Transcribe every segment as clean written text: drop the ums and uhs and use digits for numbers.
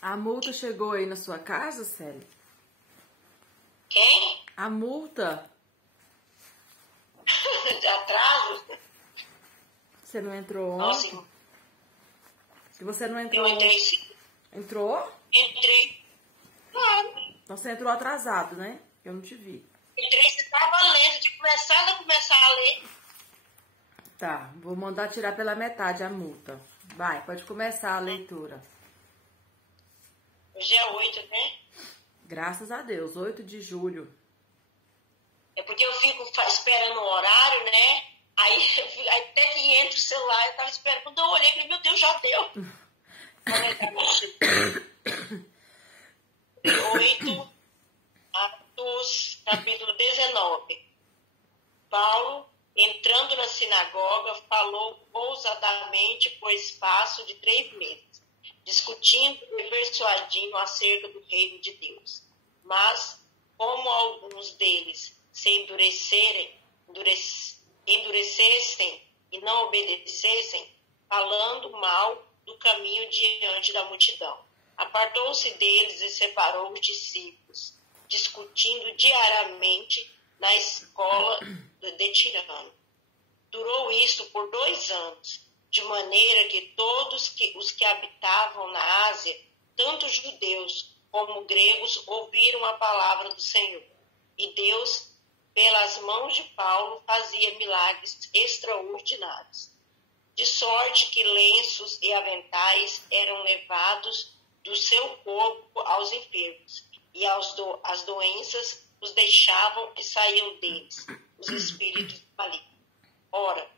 A multa chegou aí na sua casa, Célia? Quem? A multa? De atraso? Você não entrou Nossa, ontem? Se você não eu entrou entrei ontem. sim. Entrou? Entrei. Claro. Então você entrou atrasado, né? Eu não te vi. Entrei, você estava lendo, de começar a ler. Tá, vou mandar tirar pela metade a multa. Vai, pode começar a leitura. Hoje é 8, né? Graças a Deus, 8 de julho. É porque eu fico esperando o horário, né? Aí até que entra o celular, eu tava esperando. Quando eu olhei, falei, meu Deus, já deu. 8, Atos, capítulo 19. Paulo, entrando na sinagoga, falou ousadamente por espaço de 3 meses, discutindo e persuadindo acerca do reino de Deus. Mas, como alguns deles se endurecessem e não obedecessem, falando mal do caminho diante da multidão, apartou-se deles e separou os discípulos, discutindo diariamente na escola de Tirano. Durou isto por 2 anos, de maneira que todos os que habitavam na Ásia, tanto judeus como gregos, ouviram a palavra do Senhor. E Deus, pelas mãos de Paulo, fazia milagres extraordinários. De sorte que lenços e aventais eram levados do seu corpo aos enfermos, e as doenças os deixavam e saíam deles, os espíritos malignos. Ora,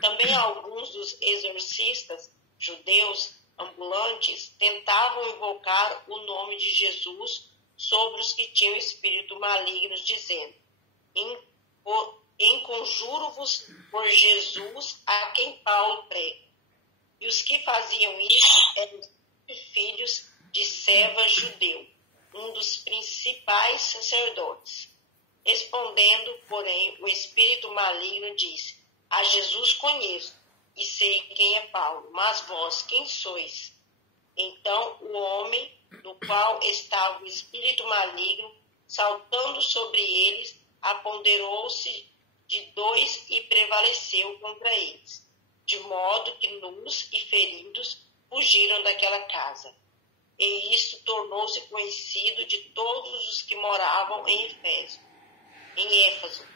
também alguns dos exorcistas judeus ambulantes tentavam invocar o nome de Jesus sobre os que tinham espírito malignos, dizendo: enconjuro-vos por Jesus a quem Paulo prega. E os que faziam isso eram filhos de Seva judeu, um dos principais sacerdotes. Respondendo, porém, o espírito maligno disse: a Jesus conheço e sei quem é Paulo, mas vós quem sois? Então o homem do qual estava o espírito maligno, saltando sobre eles, apoderou-se de 2 e prevaleceu contra eles, de modo que nus e feridos fugiram daquela casa. E isto tornou-se conhecido de todos os que moravam em Éfeso.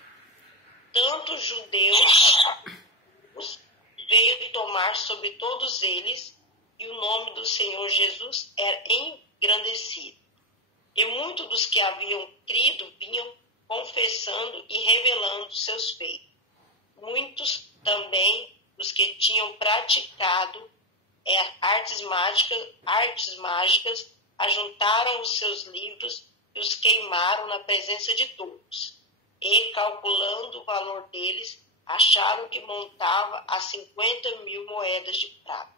Tanto judeus veio tomar sobre todos eles, e o nome do Senhor Jesus era engrandecido. E muitos dos que haviam crido vinham confessando e revelando seus feitos. Muitos também dos que tinham praticado artes mágicas ajuntaram os seus livros e os queimaram na presença de todos. E, calculando o valor deles, acharam que montava a 50.000 moedas de prata.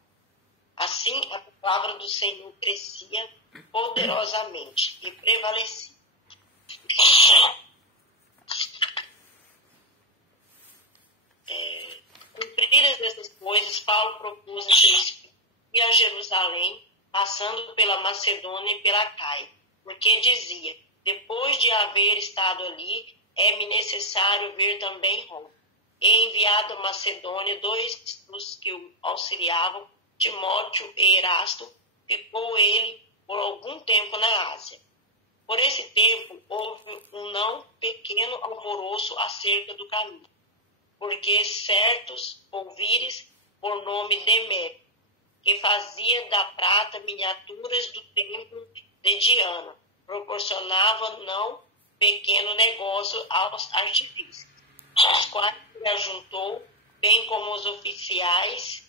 Assim, a palavra do Senhor crescia poderosamente e prevalecia. Cumpridas essas coisas, Paulo propôs a seu espírito ir a Jerusalém, passando pela Macedônia e pela Caia, porque dizia: depois de haver estado ali, é-me necessário ver também Roma. E enviado a Macedônia 2 dos que o auxiliavam, Timóteo e Erasto, ficou ele por algum tempo na Ásia. Por esse tempo, houve um não pequeno alvoroço acerca do caminho, porque certos ouvires por nome Demétrio, que fazia da prata miniaturas do templo de Diana, proporcionava não pequeno negócio aos artífices, os quais se ajuntou, bem como os oficiais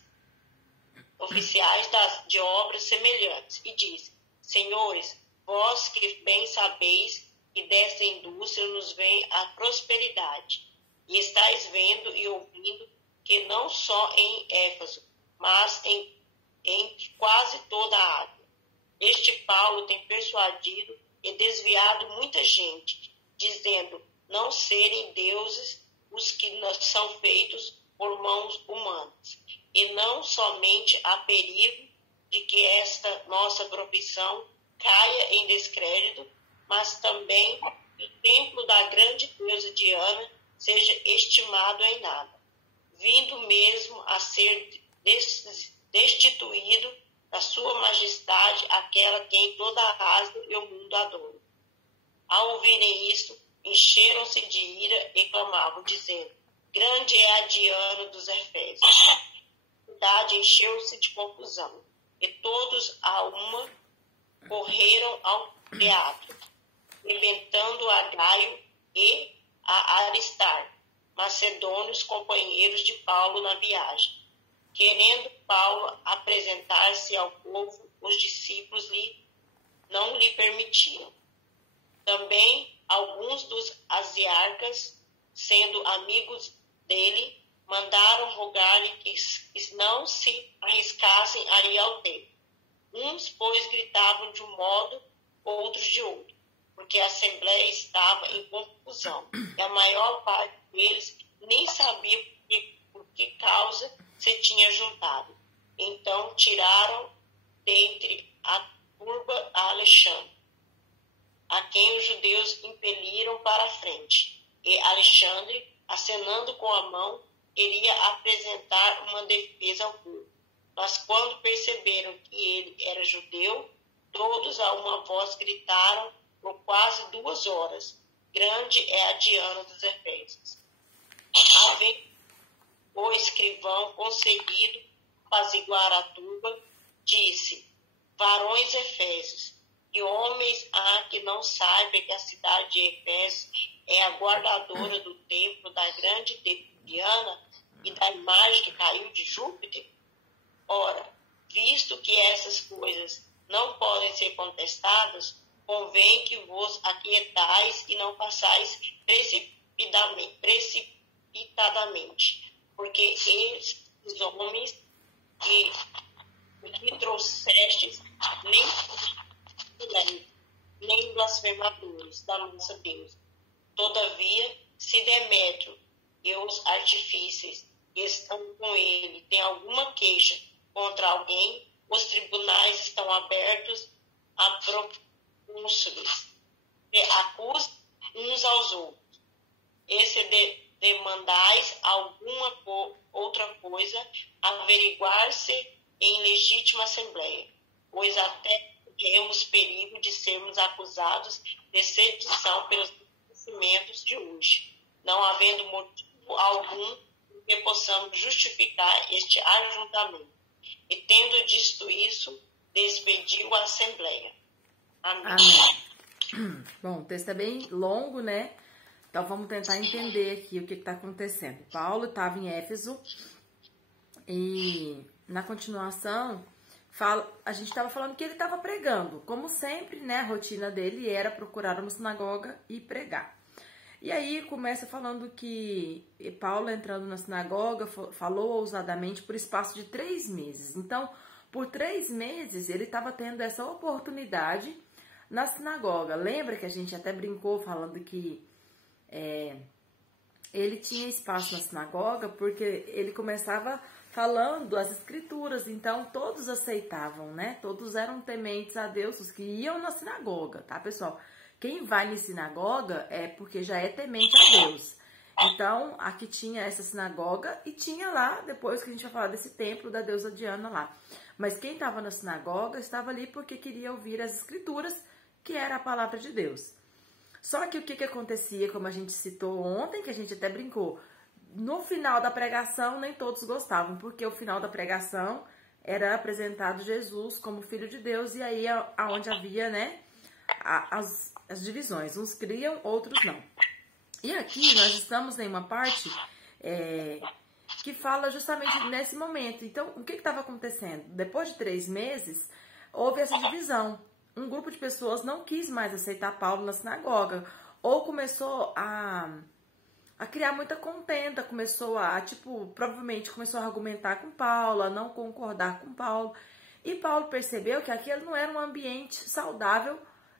de obras semelhantes, e disse: senhores, vós que bem sabeis que desta indústria nos vem a prosperidade, e estáis vendo e ouvindo que não só em Éfeso, mas em quase toda a Ásia, este Paulo tem persuadido e desviado muita gente, dizendo não serem deuses os que são feitos por mãos humanas, e não somente há perigo de que esta nossa profissão caia em descrédito, mas também que o templo da grande deusa Diana seja estimado em nada, vindo mesmo a ser destituído da sua majestade aquela quem toda a asa e o mundo adoram. Ao ouvirem isto, encheram-se de ira e clamavam, dizendo: grande é a Diana dos Efésios. A cidade encheu-se de confusão, e todos a uma correram ao teatro, inventando a Gaio e a Aristarco, macedônios companheiros de Paulo na viagem. Querendo Paulo apresentar-se ao povo, os discípulos não lhe permitiram. Também alguns dos asiarcas, sendo amigos dele, mandaram rogar-lhe que não se arriscassem a ir ao templo. Uns, pois, gritavam de um modo, outros de outro, porque a assembleia estava em confusão, e a maior parte deles nem sabia por que causa se tinha juntado. Então tiraram dentre a turba a Alexandre, a quem os judeus impeliram para a frente. E Alexandre, acenando com a mão, queria apresentar uma defesa ao povo. Mas quando perceberam que ele era judeu, todos a uma voz gritaram por quase 2 horas: grande é a Diana dos Efésios. Havendo o escrivão conseguido apaziguar a turba, disse: varões efésios, que homens há que não saibam que a cidade de Efésios é a guardadora do templo da grande Diana e da imagem que caiu de Júpiter? Ora, visto que essas coisas não podem ser contestadas, convém que vos aquietais e não passais precipitadamente, porque esses homens que trouxestes nem blasfemadores da nossa Deus. Todavia, se Demétrio e os artífices que estão com ele têm alguma queixa contra alguém, os tribunais estão abertos a procúnsules, que acusam uns aos outros. E se demandais alguma outra coisa, averiguar-se em legítima assembleia, pois até temos perigo de sermos acusados de sedição pelos acontecimentos de hoje, não havendo motivo algum que possamos justificar este ajuntamento. E tendo dito isso, despediu a assembleia. Amém. Amém. Bom, o texto é bem longo, né? Então vamos tentar entender aqui o que está acontecendo. Paulo estava em Éfeso e na continuação a gente estava falando que ele estava pregando. Como sempre, né? A rotina dele era procurar uma sinagoga e pregar. E aí começa falando que Paulo, entrando na sinagoga, falou ousadamente por espaço de 3 meses. Então, por 3 meses, ele estava tendo essa oportunidade na sinagoga. Lembra que a gente até brincou falando que ele tinha espaço na sinagoga porque ele começava falando as escrituras, então todos aceitavam, né? Todos eram tementes a Deus, os que iam na sinagoga, tá, pessoal? Quem vai na sinagoga é porque já é temente a Deus. Então, aqui tinha essa sinagoga e tinha lá, depois que a gente vai falar desse templo da deusa Diana lá. Mas quem estava na sinagoga estava ali porque queria ouvir as escrituras, que era a palavra de Deus. Só que o que acontecia, como a gente citou ontem, que a gente até brincou, no final da pregação nem todos gostavam, porque o final da pregação era apresentado Jesus como Filho de Deus, e aí aonde havia, né, as divisões, uns criam, outros não. E aqui nós estamos em uma parte que fala justamente nesse momento. Então, o que estava acontecendo? Depois de 3 meses, houve essa divisão. Um grupo de pessoas não quis mais aceitar Paulo na sinagoga, ou começou a criar muita contenda, provavelmente começou a argumentar com Paulo, a não concordar com Paulo. E Paulo percebeu que aquele não era um ambiente saudável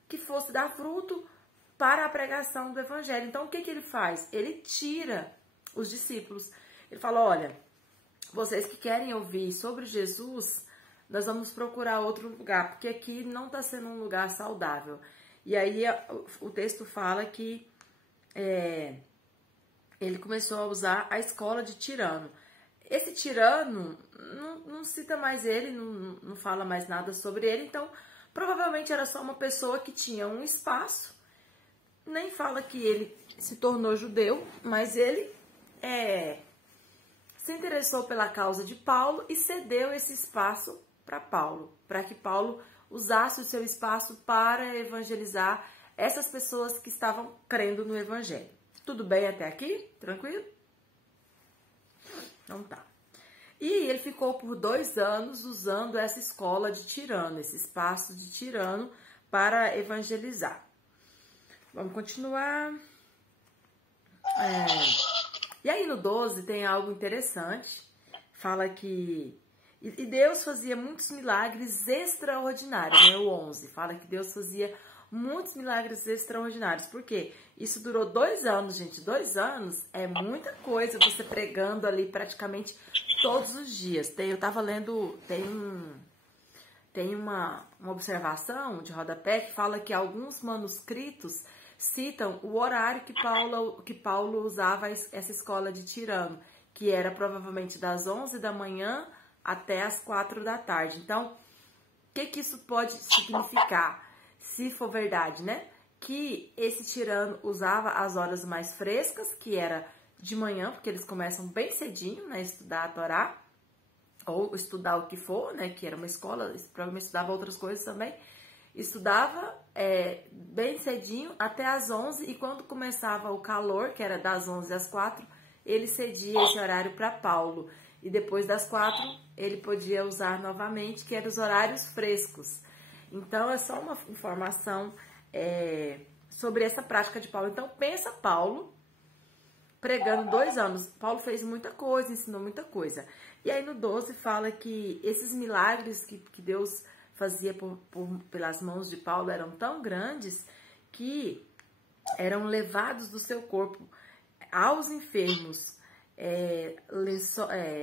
que fosse dar fruto para a pregação do evangelho. Então, o que ele faz? Ele tira os discípulos. Ele fala, olha, vocês que querem ouvir sobre Jesus, nós vamos procurar outro lugar, porque aqui não está sendo um lugar saudável. E aí o texto fala que ele começou a usar a escola de Tirano. Esse Tirano não cita mais ele, não fala mais nada sobre ele, então provavelmente era só uma pessoa que tinha um espaço, nem fala que ele se tornou judeu, mas ele se interessou pela causa de Paulo e cedeu esse espaço para Paulo, para que Paulo usasse o seu espaço para evangelizar essas pessoas que estavam crendo no evangelho. Tudo bem até aqui? Tranquilo? Então tá. E ele ficou por 2 anos usando essa escola de Tirano, esse espaço de Tirano para evangelizar. Vamos continuar. E aí no 12 tem algo interessante. Fala que... E Deus fazia muitos milagres extraordinários, né? O 11 fala que Deus fazia muitos milagres extraordinários. Por quê? Isso durou 2 anos, gente. 2 anos é muita coisa você pregando ali praticamente todos os dias. Eu tava lendo, tem uma observação de rodapé que fala que alguns manuscritos citam o horário que Paulo usava essa escola de Tirano, que era provavelmente das 11 da manhã até as 4 da tarde. Então, o que isso pode significar? Se for verdade, né? Que esse Tirano usava as horas mais frescas, que era de manhã, porque eles começam bem cedinho, né? Estudar a Torá, ou estudar o que for, né? Que era uma escola, provavelmente estudava outras coisas também. Estudava bem cedinho até as 11, e quando começava o calor, que era das 11 às 4, ele cedia esse horário para Paulo. E depois das 4, ele podia usar novamente, que eram os horários frescos. Então, é só uma informação sobre essa prática de Paulo. Então, pensa Paulo pregando 2 anos. Paulo fez muita coisa, ensinou muita coisa. E aí no 12 fala que esses milagres que Deus fazia pelas mãos de Paulo eram tão grandes que eram levados do seu corpo aos enfermos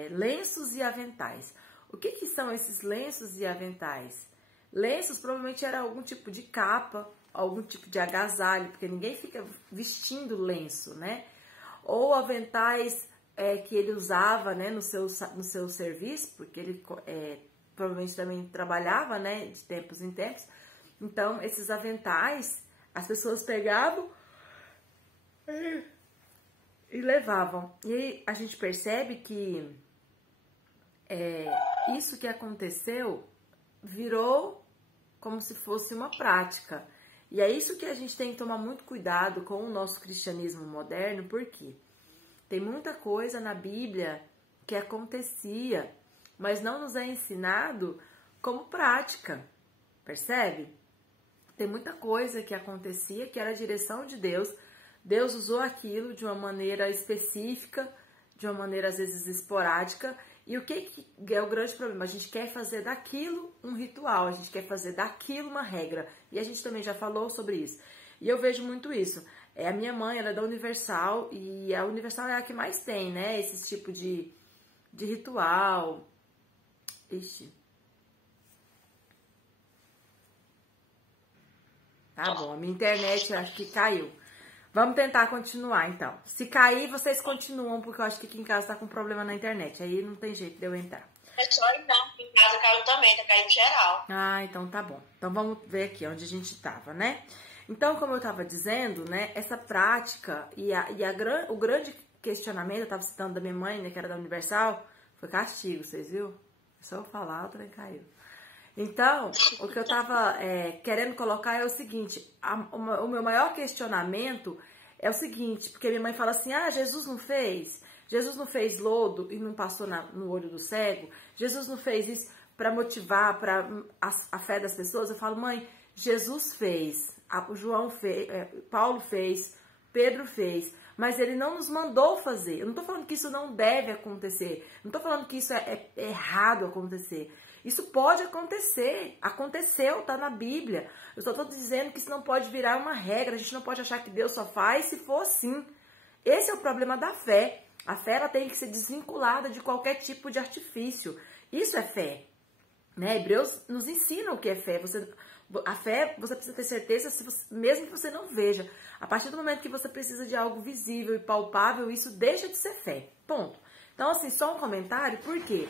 lenços e aventais. O que são esses lenços e aventais? Lenços provavelmente era algum tipo de capa, algum tipo de agasalho, porque ninguém fica vestindo lenço, né? Ou aventais que ele usava, né, no seu serviço, porque ele provavelmente também trabalhava, né, de tempos em tempos. Então, esses aventais, as pessoas pegavam e levavam. E aí a gente percebe que isso que aconteceu virou como se fosse uma prática. E é isso que a gente tem que tomar muito cuidado com o nosso cristianismo moderno, porque tem muita coisa na Bíblia que acontecia, mas não nos é ensinado como prática, percebe? Tem muita coisa que acontecia que era a direção de Deus. Deus usou aquilo de uma maneira específica, de uma maneira às vezes esporádica. E o que é o grande problema? A gente quer fazer daquilo um ritual, a gente quer fazer daquilo uma regra. E a gente também já falou sobre isso. E eu vejo muito isso. A minha mãe, ela é da Universal, e a Universal é a que mais tem, né? Esse tipo de ritual. Ixi. Tá bom, a minha internet acho que caiu. Vamos tentar continuar, então. Se cair, vocês continuam, porque eu acho que aqui em casa tá com problema na internet. Aí não tem jeito de eu entrar. É só então, em casa caiu também, tá caindo geral. Ah, então tá bom. Então vamos ver aqui onde a gente tava, né? Então, como eu tava dizendo, né, essa prática o grande questionamento, eu tava citando da minha mãe, né, que era da Universal, foi castigo, vocês viram? Só eu falar, o trem caiu. Então, o que eu tava querendo colocar é o seguinte, o meu maior questionamento é o seguinte, porque minha mãe fala assim, Jesus não fez lodo e não passou no olho do cego, Jesus não fez isso para motivar a fé das pessoas. Eu falo, mãe, Jesus fez, o João fez, Paulo fez, Pedro fez, mas ele não nos mandou fazer. Eu não tô falando que isso não deve acontecer, não tô falando que isso é errado acontecer. Isso pode acontecer, aconteceu, tá na Bíblia. Eu só tô dizendo que isso não pode virar uma regra, a gente não pode achar que Deus só faz se for assim. Esse é o problema da fé. A fé ela tem que ser desvinculada de qualquer tipo de artifício. Isso é fé. né? Hebreus nos ensina o que é fé. A fé, você precisa ter certeza, mesmo que você não veja. A partir do momento que você precisa de algo visível e palpável, isso deixa de ser fé. Ponto. Então, assim, só um comentário. Por quê?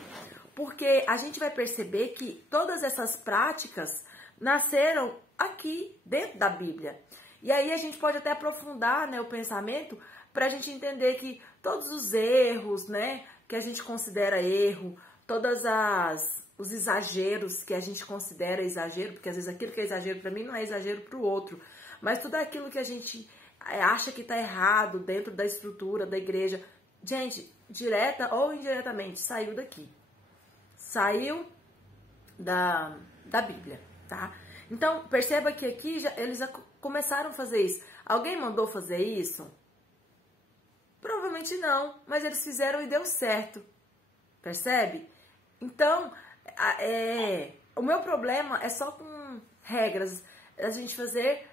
Porque a gente vai perceber que todas essas práticas nasceram aqui, dentro da Bíblia. E aí a gente pode até aprofundar, né, o pensamento para a gente entender que todos os erros, né, que a gente considera erro, os exageros que a gente considera exagero, porque às vezes aquilo que é exagero para mim não é exagero para o outro, mas tudo aquilo que a gente acha que está errado dentro da estrutura da igreja, gente, direta ou indiretamente, saiu daqui. Saiu da Bíblia, tá? Então, perceba que aqui eles começaram a fazer isso. Alguém mandou fazer isso? Provavelmente não, mas eles fizeram e deu certo. Percebe? Então, o meu problema é só com regras. A gente fazer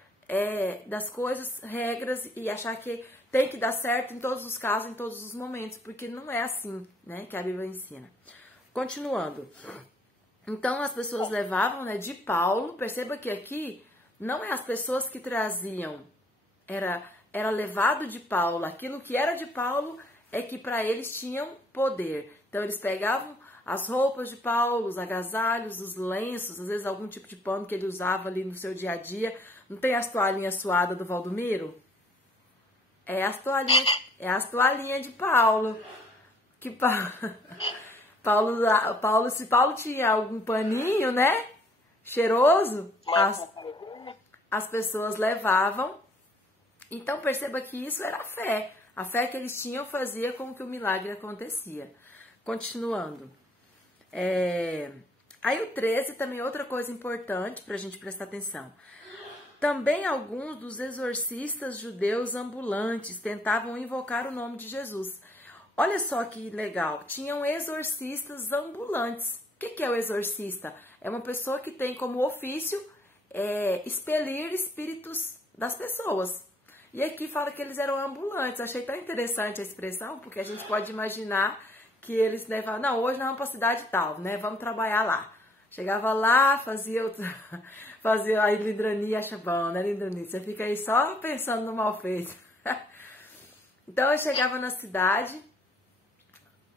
das coisas regras e achar que tem que dar certo em todos os casos, em todos os momentos, porque não é assim, né, que a Bíblia ensina. Continuando. Então, as pessoas levavam, né, de Paulo. Perceba que aqui não é as pessoas que traziam, era levado de Paulo. Aquilo que era de Paulo é que para eles tinham poder. Então, eles pegavam as roupas de Paulo, os agasalhos, os lenços, às vezes algum tipo de pano que ele usava ali no seu dia a dia. Não tem as toalhinhas suadas do Valdomiro? É as toalhinhas de Paulo. Que Paulo, se Paulo tinha algum paninho, né, cheiroso, as pessoas levavam. Então, perceba que isso era a fé. A fé que eles tinham fazia com que o milagre acontecia. Continuando. Aí o 13 também é outra coisa importante para a gente prestar atenção. Também alguns dos exorcistas judeus ambulantes tentavam invocar o nome de Jesus. Olha só que legal, tinham exorcistas ambulantes. O que é o exorcista? É uma pessoa que tem como ofício expelir espíritos das pessoas. E aqui fala que eles eram ambulantes. Achei tão interessante a expressão, porque a gente pode imaginar que eles levavam, não, hoje nós vamos para a cidade tal, né? Vamos trabalhar lá. Chegava lá, fazia a Lindrani, acha bom, né, Lindrani? Você fica aí só pensando no mal feito. Então eu chegava na cidade,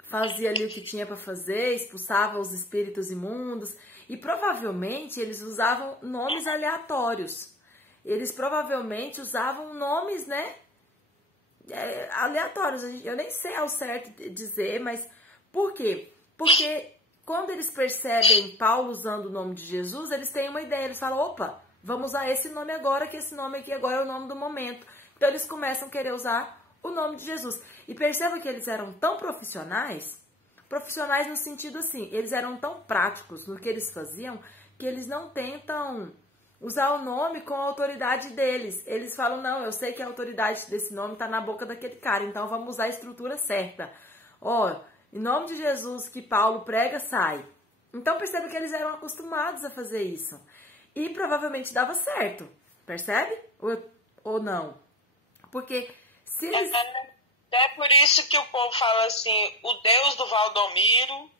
fazia ali o que tinha para fazer, expulsava os espíritos imundos e provavelmente eles usavam nomes aleatórios. Eles provavelmente usavam nomes, né, aleatórios. Eu nem sei ao certo dizer, mas por quê? Porque quando eles percebem Paulo usando o nome de Jesus, eles têm uma ideia, eles falam, opa, vamos usar esse nome agora, que esse nome aqui agora é o nome do momento. Então eles começam a querer usar o nome de Jesus. E perceba que eles eram tão profissionais no sentido assim, eles eram tão práticos no que eles faziam, que eles não tentam usar o nome com a autoridade deles. Eles falam, não, eu sei que a autoridade desse nome está na boca daquele cara, então vamos usar a estrutura certa. Em nome de Jesus que Paulo prega, sai. Então percebe que eles eram acostumados a fazer isso. E provavelmente dava certo, percebe? Ou não? Porque se eles... É por isso que o povo fala assim, o Deus do Valdomiro.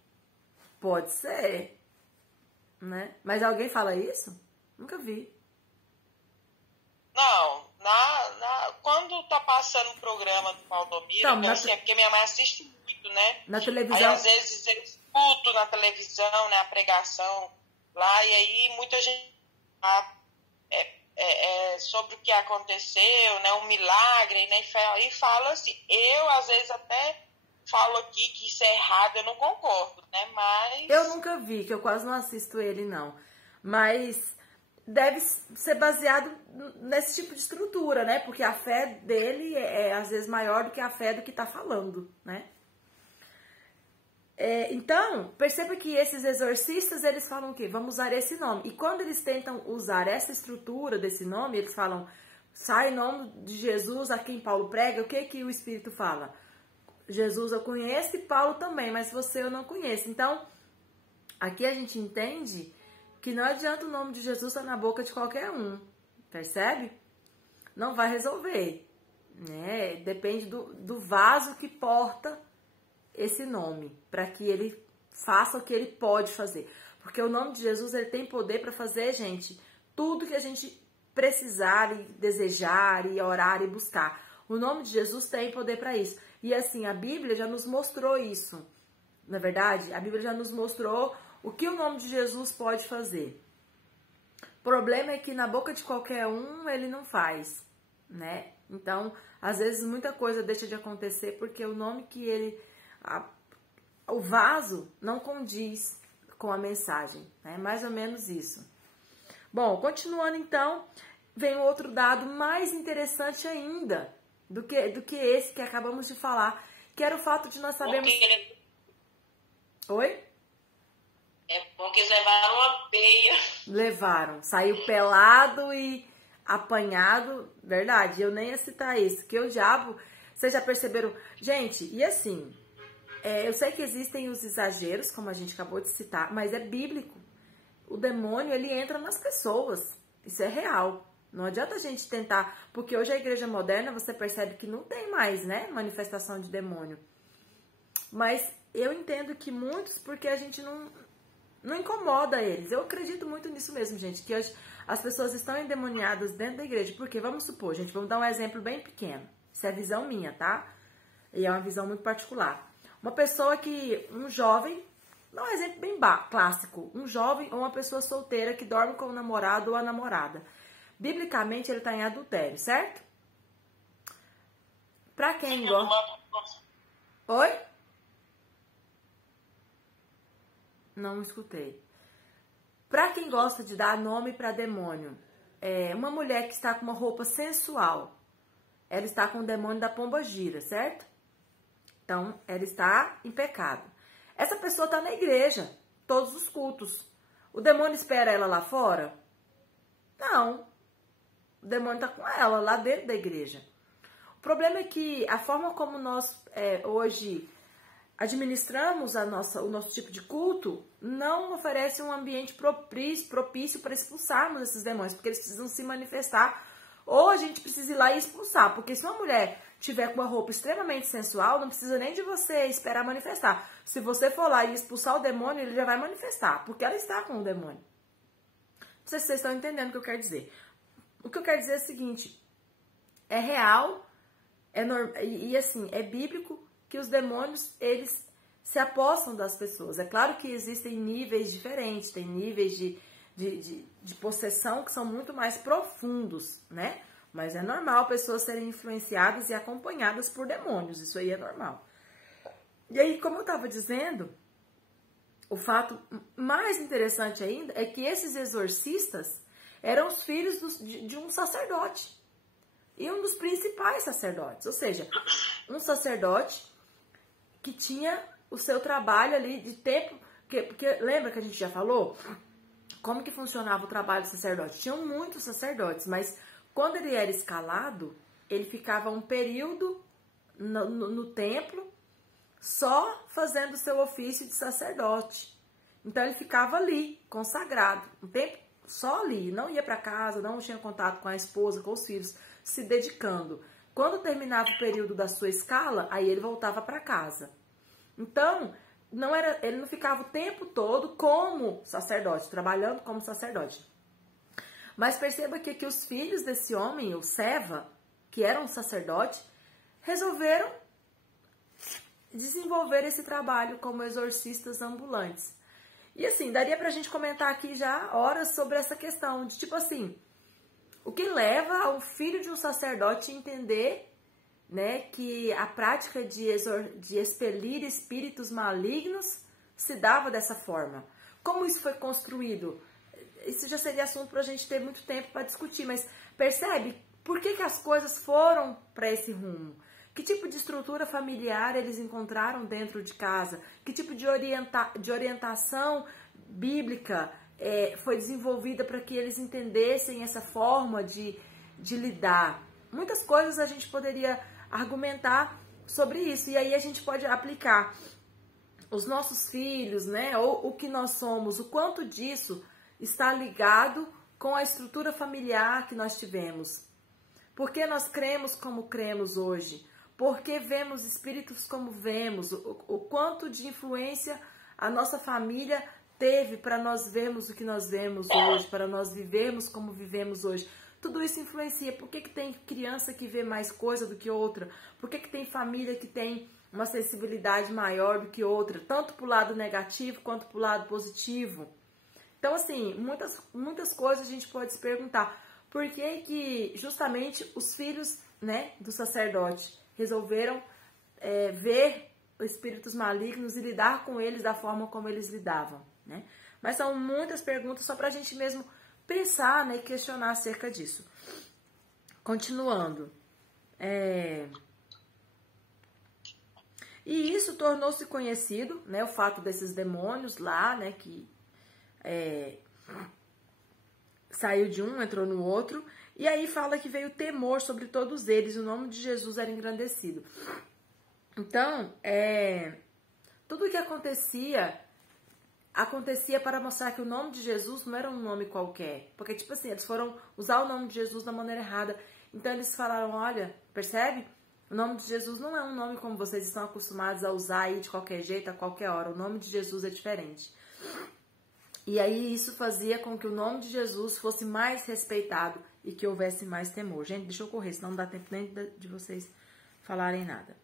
Pode ser, né? Mas alguém fala isso? Nunca vi. Não, quando tá passando o programa do Valdomiro, então, assim, é porque minha mãe assiste muito, né? Na televisão. Aí às vezes eu escuto na televisão, né, a pregação lá, e aí muita gente sobre o que aconteceu, né, um milagre, né, e fala assim, eu às vezes até falo aqui que isso é errado, eu não concordo, né, mas... Eu nunca vi, que eu quase não assisto ele, não. Mas deve ser baseado nesse tipo de estrutura, né, porque a fé dele é às vezes maior do que a fé do que tá falando, né. Então, perceba que esses exorcistas, eles falam o quê? Vamos usar esse nome. E quando eles tentam usar essa estrutura desse nome, eles falam, sai em nome de Jesus a quem Paulo prega, o que o Espírito fala? Jesus eu conheço e Paulo também, mas você eu não conheço. Então, aqui a gente entende que não adianta o nome de Jesus estar na boca de qualquer um, percebe? Não vai resolver, né? Depende do vaso que porta esse nome, para que ele faça o que ele pode fazer. Porque o nome de Jesus, ele tem poder para fazer, gente, tudo que a gente precisar e desejar e orar e buscar. O nome de Jesus tem poder para isso. E assim, a Bíblia já nos mostrou isso. Na verdade, a Bíblia já nos mostrou o que o nome de Jesus pode fazer. O problema é que na boca de qualquer um ele não faz, né? Então, às vezes muita coisa deixa de acontecer porque o nome que ele... o vaso não condiz com a mensagem, né? Mais ou menos isso. Bom, continuando então, vem outro dado mais interessante ainda do que esse que acabamos de falar, que era o fato de nós sabermos... Oi? É bom que eles levaram uma peia. Levaram. Saiu pelado e apanhado. Verdade, eu nem ia citar isso. Que o diabo, vocês já perceberam? Gente, e assim, eu sei que existem os exageros, como a gente acabou de citar, mas é bíblico. O demônio, ele entra nas pessoas. Isso é real. Não adianta a gente tentar, porque hoje a igreja moderna, você percebe que não tem mais, né, manifestação de demônio. Mas eu entendo que muitos, porque a gente não incomoda eles. Eu acredito muito nisso mesmo, gente, que hoje as pessoas estão endemoniadas dentro da igreja. Porque, vamos supor, gente, vamos dar um exemplo bem pequeno. Isso é visão minha, tá? E é uma visão muito particular. Uma pessoa que, um jovem, dá um exemplo bem clássico, um jovem ou uma pessoa solteira que dorme com o namorado ou a namorada. Biblicamente, ele está em adultério, certo? Pra quem gosta... Oi? Não escutei. Pra quem gosta de dar nome para demônio, uma mulher que está com uma roupa sensual, ela está com o demônio da pombagira, certo? Então, ela está em pecado. Essa pessoa está na igreja, todos os cultos. O demônio espera ela lá fora? Não. O demônio está com ela lá dentro da igreja. O problema é que a forma como nós hoje administramos o nosso tipo de culto não oferece um ambiente propício para expulsarmos esses demônios, porque eles precisam se manifestar, ou a gente precisa ir lá e expulsar, porque se uma mulher tiver com uma roupa extremamente sensual, não precisa nem de você esperar manifestar. Se você for lá e expulsar o demônio, ele já vai manifestar, porque ela está com o demônio. Não sei se vocês estão entendendo o que eu quero dizer. O que eu quero dizer é o seguinte, é real, e assim, é bíblico que os demônios, eles se apossam das pessoas. É claro que existem níveis diferentes, tem níveis de possessão que são muito mais profundos, né? Mas é normal pessoas serem influenciadas e acompanhadas por demônios, isso aí é normal. E aí, como eu estava dizendo, o fato mais interessante ainda é que esses exorcistas eram os filhos de um sacerdote. E um dos principais sacerdotes, ou seja, um sacerdote que tinha o seu trabalho ali de tempo, porque lembra que a gente já falou como que funcionava o trabalho do sacerdote? Tinham muitos sacerdotes, mas quando ele era escalado, ele ficava um período no templo só fazendo o seu ofício de sacerdote. Então ele ficava ali, consagrado, um tempo só ali, não ia para casa, não tinha contato com a esposa, com os filhos, se dedicando. Quando terminava o período da sua escala, aí ele voltava para casa. Então, ele não ficava o tempo todo como sacerdote, trabalhando como sacerdote. Mas perceba que os filhos desse homem, o Seva, que era um sacerdote, resolveram desenvolver esse trabalho como exorcistas ambulantes. E assim, daria pra gente comentar aqui já horas sobre essa questão de tipo assim, o que leva o filho de um sacerdote a entender, né, que a prática de expelir espíritos malignos se dava dessa forma. Como isso foi construído? Isso já seria assunto para a gente ter muito tempo para discutir, mas percebe por que as coisas foram para esse rumo? Que tipo de estrutura familiar eles encontraram dentro de casa? Que tipo de orientação bíblica foi desenvolvida para que eles entendessem essa forma de lidar? Muitas coisas a gente poderia argumentar sobre isso, e aí a gente pode aplicar os nossos filhos, né, ou o que nós somos, o quanto disso está ligado com a estrutura familiar que nós tivemos. Por que nós cremos como cremos hoje? Por que vemos espíritos como vemos? O quanto de influência a nossa família teve para nós vermos o que nós vemos hoje, para nós vivermos como vivemos hoje. Tudo isso influencia. Por que tem criança que vê mais coisa do que outra? Por que tem família que tem uma sensibilidade maior do que outra? Tanto para o lado negativo quanto para o lado positivo. Então, assim, muitas coisas a gente pode se perguntar. Por que justamente os filhos, né, do sacerdote resolveram ver espíritos malignos e lidar com eles da forma como eles lidavam, né? Mas são muitas perguntas só para a gente mesmo pensar, né, e questionar acerca disso. Continuando. E isso tornou-se conhecido, né, o fato desses demônios lá, né, que saiu de um, entrou no outro, e aí fala que veio temor sobre todos eles, o nome de Jesus era engrandecido. Então, tudo o que acontecia para mostrar que o nome de Jesus não era um nome qualquer. Porque, tipo assim, eles foram usar o nome de Jesus da maneira errada. Então, eles falaram, olha, percebe? O nome de Jesus não é um nome como vocês estão acostumados a usar aí de qualquer jeito, a qualquer hora. O nome de Jesus é diferente. E aí, isso fazia com que o nome de Jesus fosse mais respeitado e que houvesse mais temor. Gente, deixa eu correr, senão não dá tempo nem de vocês falarem nada.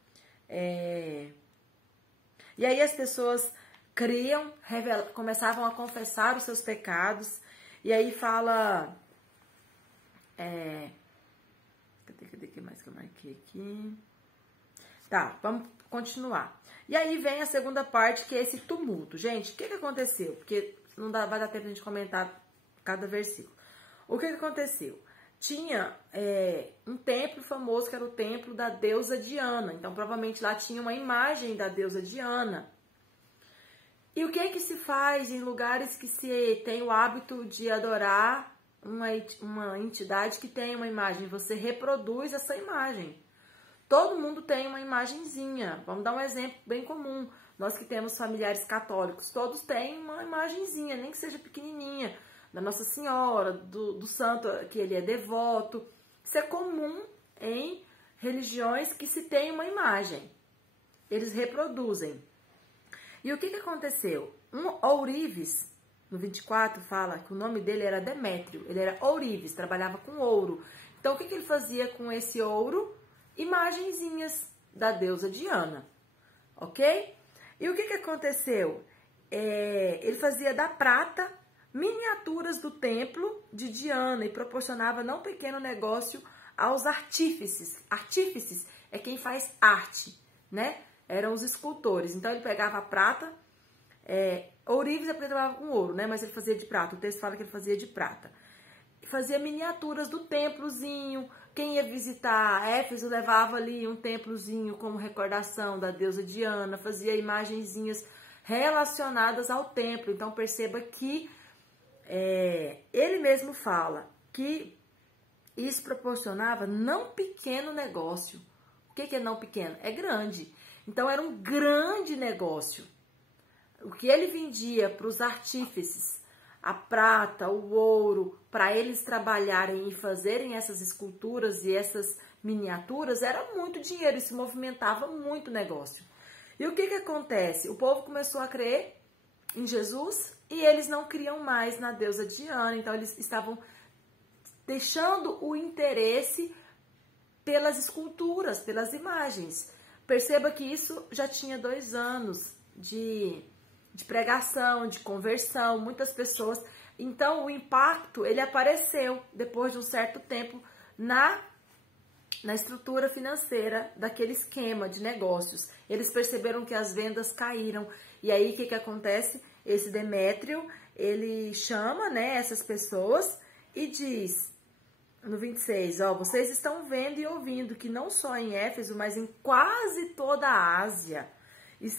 E aí as pessoas criam, começavam a confessar os seus pecados, e aí fala, cadê que mais que eu marquei aqui? Tá, vamos continuar. E aí vem a segunda parte, que é esse tumulto. Gente, o que aconteceu? Porque não vai dar tempo de a gente comentar cada versículo. O que aconteceu? Tinha um templo famoso, que era o templo da deusa Diana. Então, provavelmente lá tinha uma imagem da deusa Diana. E o que se faz em lugares que se tem o hábito de adorar uma entidade que tem uma imagem? Você reproduz essa imagem. Todo mundo tem uma imagenzinha. Vamos dar um exemplo bem comum. Nós que temos familiares católicos, todos têm uma imagenzinha, nem que seja pequenininha, da Nossa Senhora, do santo que ele é devoto. Isso é comum em religiões que se tem uma imagem. Eles reproduzem. E o que aconteceu? Ourives, no 24, fala que o nome dele era Demétrio. Ele era ourives, trabalhava com ouro. Então, o que ele fazia com esse ouro? Imagenzinhas da deusa Diana. Ok? E o que aconteceu? Ele fazia da prata miniaturas do templo de Diana e proporcionava não pequeno negócio aos artífices. Artífices é quem faz arte, né? Eram os escultores. Então ele pegava a prata, ourives ele trabalhava com ouro, né? Mas ele fazia de prata. O texto fala que ele fazia de prata. Fazia miniaturas do templozinho. Quem ia visitar Éfeso levava ali um templozinho como recordação da deusa Diana. Fazia imagenzinhas relacionadas ao templo. Então perceba que ele mesmo fala que isso proporcionava não pequeno negócio. O que é não pequeno? É grande. Então era um grande negócio. O que ele vendia para os artífices, a prata, o ouro, para eles trabalharem e fazerem essas esculturas e essas miniaturas, era muito dinheiro e se movimentava muito negócio. E o que acontece? O povo começou a crer em Jesus e eles não criam mais na deusa Diana. Então eles estavam deixando o interesse pelas esculturas, pelas imagens. Perceba que isso já tinha 2 anos de pregação, de conversão, muitas pessoas. Então o impacto ele apareceu depois de um certo tempo na estrutura financeira daquele esquema de negócios. Eles perceberam que as vendas caíram. E aí o que acontece? Esse Demétrio, ele chama, né, essas pessoas e diz no 26, vocês estão vendo e ouvindo que não só em Éfeso, mas em quase toda a Ásia,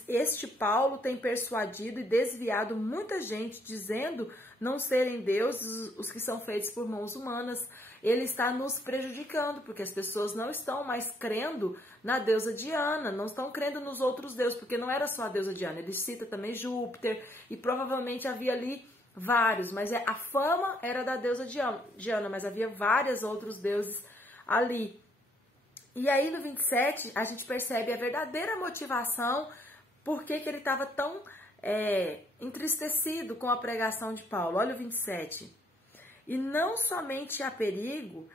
este Paulo tem persuadido e desviado muita gente, dizendo não serem deuses os que são feitos por mãos humanas. Ele está nos prejudicando, porque as pessoas não estão mais crendo na deusa Diana, não estão crendo nos outros deuses, porque não era só a deusa Diana, ele cita também Júpiter, e provavelmente havia ali vários, mas a fama era da deusa Diana, mas havia vários outros deuses ali. E aí no 27 a gente percebe a verdadeira motivação, por que ele estava tão entristecido com a pregação de Paulo. Olha o 27. E não somente há perigo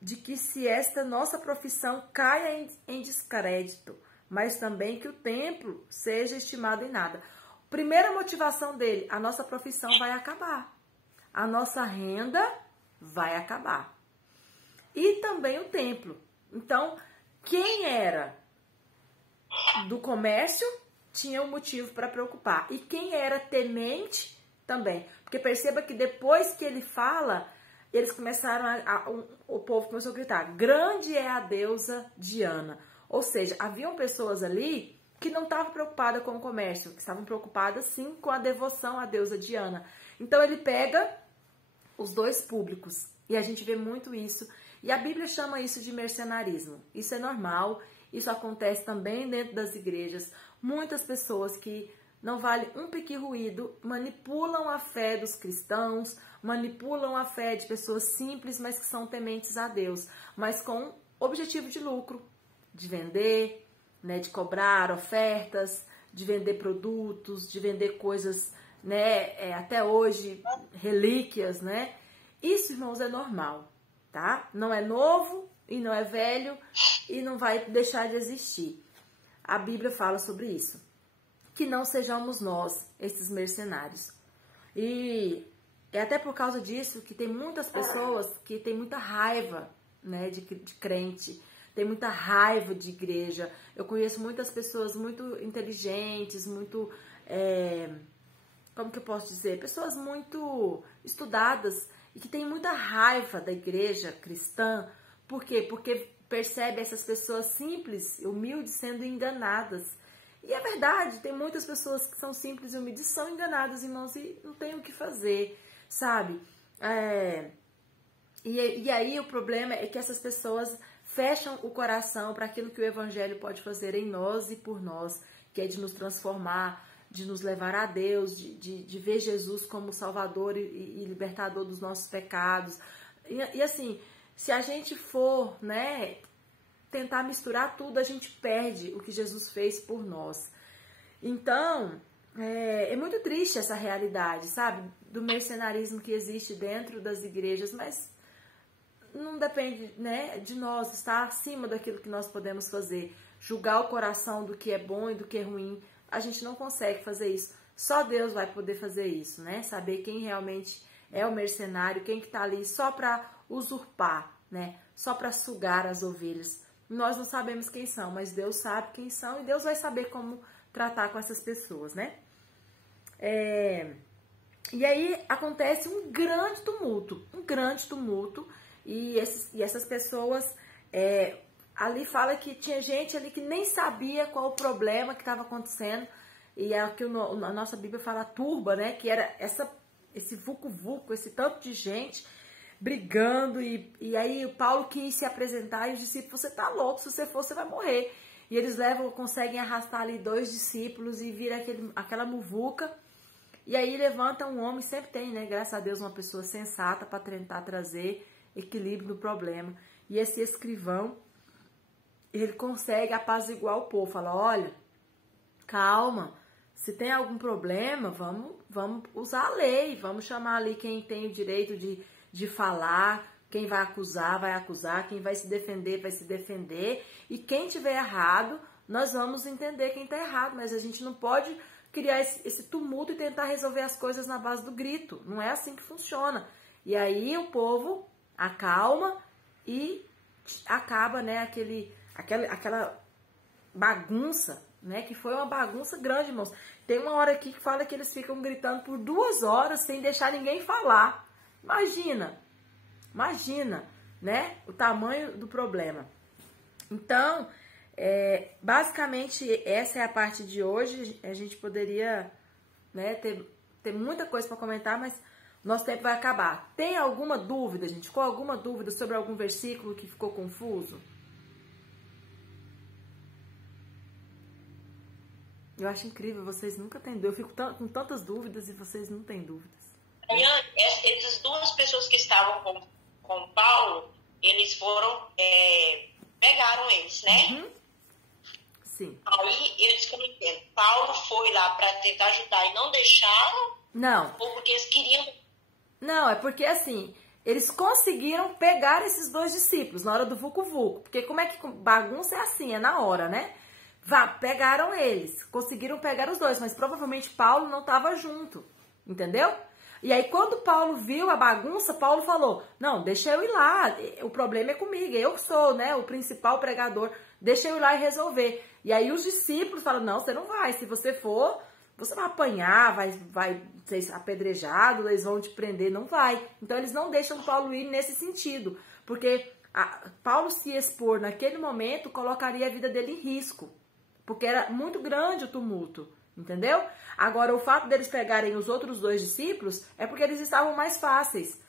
de que se esta nossa profissão caia em descrédito, mas também que o templo seja estimado em nada. Primeira motivação dele, a nossa profissão vai acabar. A nossa renda vai acabar. E também o templo. Então, quem era do comércio tinha um motivo para preocupar. E quem era temente também. Porque perceba que depois que ele fala, eles começaram o povo começou a gritar: grande é a deusa Diana. Ou seja, haviam pessoas ali que não estavam preocupadas com o comércio, que estavam preocupadas sim com a devoção à deusa Diana. Então ele pega os dois públicos. E a gente vê muito isso. E a Bíblia chama isso de mercenarismo. Isso é normal. Isso acontece também dentro das igrejas. Muitas pessoas que não vale um pique ruído manipulam a fé dos cristãos, manipulam a fé de pessoas simples, mas que são tementes a Deus, mas com objetivo de lucro, de vender, né, de cobrar ofertas, de vender produtos, de vender coisas, né, até hoje, relíquias, né? Isso, irmãos, é normal, tá? Não é novo e não é velho e não vai deixar de existir. A Bíblia fala sobre isso. Que não sejamos nós, esses mercenários. E é até por causa disso que tem muitas pessoas que têm muita raiva, né, de crente, tem muita raiva de igreja. Eu conheço muitas pessoas muito inteligentes, muito, como que eu posso dizer? Pessoas muito estudadas e que têm muita raiva da igreja cristã. Por quê? Porque percebe essas pessoas simples, humildes, sendo enganadas. E é verdade, tem muitas pessoas que são simples e humildes, são enganadas, irmãos, e não tem o que fazer, sabe? E aí o problema é que essas pessoas fecham o coração para aquilo que o Evangelho pode fazer em nós e por nós, que é de nos transformar, de nos levar a Deus, de ver Jesus como Salvador e libertador dos nossos pecados. E assim, se a gente for, né, tentar misturar tudo, a gente perde o que Jesus fez por nós. Então, é muito triste essa realidade, sabe? Do mercenarismo que existe dentro das igrejas, mas não depende, né, de nós estar acima daquilo que nós podemos fazer. Julgar o coração do que é bom e do que é ruim, a gente não consegue fazer isso. Só Deus vai poder fazer isso, né? Saber quem realmente é o mercenário, quem que tá ali só para usurpar, né? Só para sugar as ovelhas. Nós não sabemos quem são, mas Deus sabe quem são e Deus vai saber como tratar com essas pessoas, né? E aí acontece um grande tumulto, e essas pessoas, ali fala que tinha gente ali que nem sabia qual o problema que estava acontecendo, e é o que a nossa Bíblia fala turba, né? Que era esse vucu-vucu, esse tanto de gente brigando, e aí o Paulo quis se apresentar e os discípulos: você tá louco, se você for, você vai morrer. E eles conseguem arrastar ali 2 discípulos e vira aquela muvuca. E aí levanta um homem, sempre tem, né, graças a Deus, uma pessoa sensata para tentar trazer equilíbrio no problema. E esse escrivão, ele consegue apaziguar o povo, fala: olha, calma, se tem algum problema, vamos usar a lei, vamos chamar ali quem tem o direito de falar, quem vai acusar, quem vai se defender, e quem tiver errado, nós vamos entender quem está errado, mas a gente não pode criar esse tumulto e tentar resolver as coisas na base do grito, não é assim que funciona. E aí o povo acalma e acaba, né, aquela bagunça, né, que foi uma bagunça grande, irmãos. Tem uma hora aqui que fala que eles ficam gritando por 2 horas sem deixar ninguém falar. Imagina, né, o tamanho do problema. Então, basicamente, essa é a parte de hoje. A gente poderia, né, ter muita coisa para comentar, mas nosso tempo vai acabar. Tem alguma dúvida, gente? Ficou alguma dúvida sobre algum versículo que ficou confuso? Eu acho incrível, vocês nunca têm dúvida. Eu fico com tantas dúvidas e vocês não têm dúvidas. Essas 2 pessoas que estavam com Paulo, eles foram, pegaram eles, né? Sim. Aí, eles que eu não entendo. Paulo foi lá para tentar ajudar e não deixaram? Não. Ou porque eles queriam... Não, é porque assim, eles conseguiram pegar esses dois discípulos na hora do vucu-vucu. Porque como é que bagunça é assim, é na hora, né? Pegaram eles, conseguiram pegar os dois, mas provavelmente Paulo não estava junto, entendeu? E aí quando Paulo viu a bagunça, Paulo falou, não, deixa eu ir lá, o problema é comigo, eu sou, né, o principal pregador, deixa eu ir lá e resolver. E aí os discípulos falam, não, você não vai, se você for, você vai apanhar, vai ser apedrejado, eles vão te prender, não vai. Então eles não deixam Paulo ir nesse sentido, porque Paulo se expor naquele momento colocaria a vida dele em risco. Porque era muito grande o tumulto, entendeu? Agora, o fato deles pegarem os outros dois discípulos é porque eles estavam mais fáceis.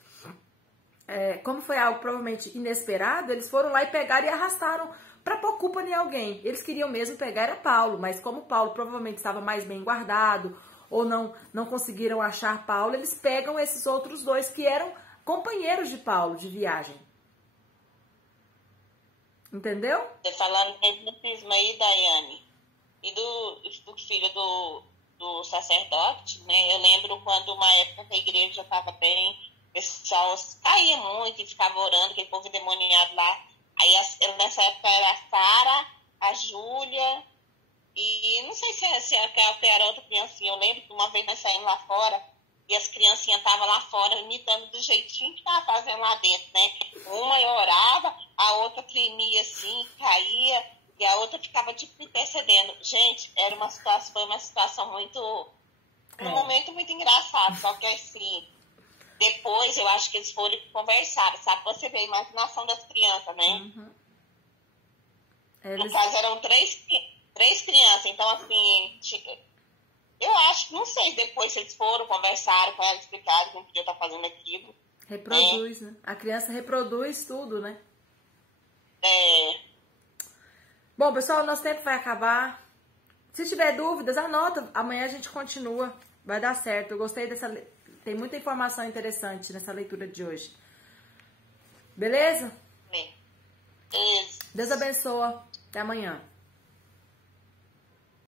Como foi algo provavelmente inesperado, eles foram lá e pegaram e arrastaram para pôr culpa em alguém. Eles queriam mesmo pegar era Paulo, mas como Paulo provavelmente estava mais bem guardado ou não conseguiram achar Paulo, eles pegam esses outros dois que eram companheiros de Paulo de viagem. Entendeu? Você falando mesmo do cisma aí, Daiane, e do filho do sacerdote, né? Eu lembro quando uma época que a igreja estava bem, o pessoal caía muito e ficava orando, aquele povo endemoniado lá. Aí nessa época era a Sara, a Júlia, e não sei se era outra criancinha. Eu lembro que uma vez nós saímos lá fora e as criancinhas estavam lá fora imitando do jeitinho que estava fazendo lá dentro, né? Uma eu orava, a outra tremia assim, caía, e a outra ficava tipo intercedendo. Gente, foi uma situação muito... Um momento muito engraçado, só que assim, depois eu acho que eles foram conversar, sabe? Você vê a imaginação das crianças, né? Uhum. No caso, eram três crianças, então assim... Eu acho, não sei, depois se eles foram, conversaram com ela, explicaram que não podia estar fazendo aquilo. Reproduz, né? A criança reproduz tudo, né? Bom, pessoal, nosso tempo vai acabar. Se tiver dúvidas, anota. Amanhã a gente continua. Vai dar certo. Eu gostei dessa... Tem muita informação interessante nessa leitura de hoje. Beleza? Isso. Deus abençoe. Até amanhã.